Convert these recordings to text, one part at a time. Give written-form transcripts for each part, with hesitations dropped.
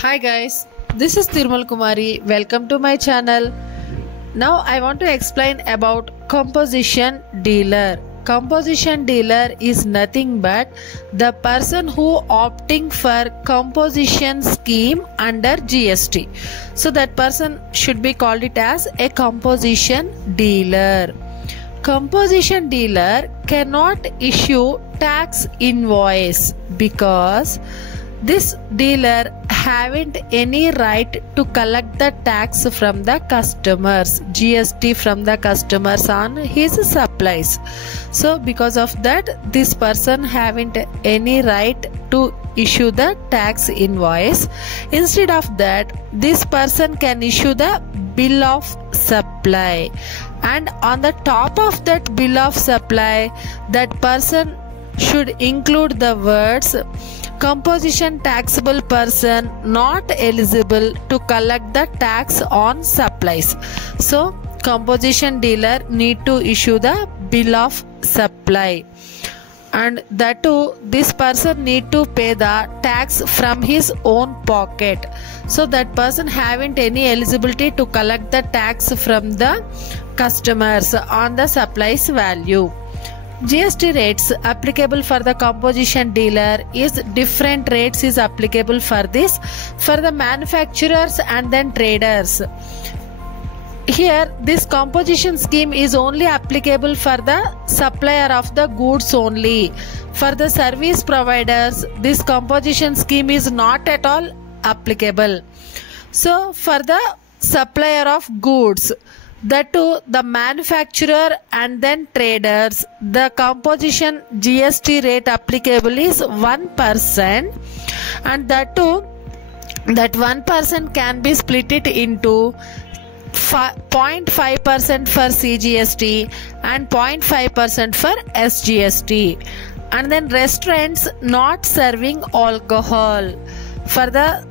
Hi guys, this is Tirmal Kumari. Welcome to my channel. Now I want to explain about composition dealer. Composition dealer is nothing but the person who opting for composition scheme under GST. So that person should be called it as a composition dealer. Composition dealer cannot issue tax invoice because this dealer haven't any right to collect the tax from the customers, GST from the customers on his supplies. So because of that, this person haven't any right to issue the tax invoice. Instead of that, this person can issue the bill of supply, and on the top of that bill of supply, that person should include the words composition taxable person not eligible to collect the tax on supplies. So composition dealer need to issue the bill of supply, and that too this person need to pay the tax from his own pocket. So that person haven't any eligibility to collect the tax from the customers on the supplies value. GST rates applicable for the composition dealer is different rates is applicable for this for the manufacturers and then traders. Here this composition scheme is only applicable for the supplier of the goods only. For the service providers, this composition scheme is not at all applicable. So for the supplier of goods, that to the manufacturer and then traders, the composition GST rate applicable is 1%, and that too that 1% can be split it into 0.5% for CGST and 0.5% for SGST. And then restaurants not serving alcohol, for the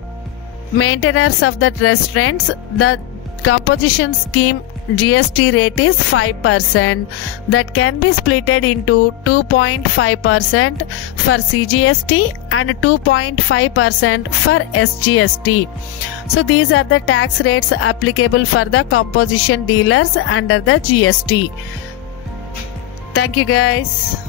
maintainers of that restaurants, the composition scheme GST rate is 5%, that can be splitted into 2.5% for CGST and 2.5% for SGST. So these are the tax rates applicable for the composition dealers under the GST. Thank you guys.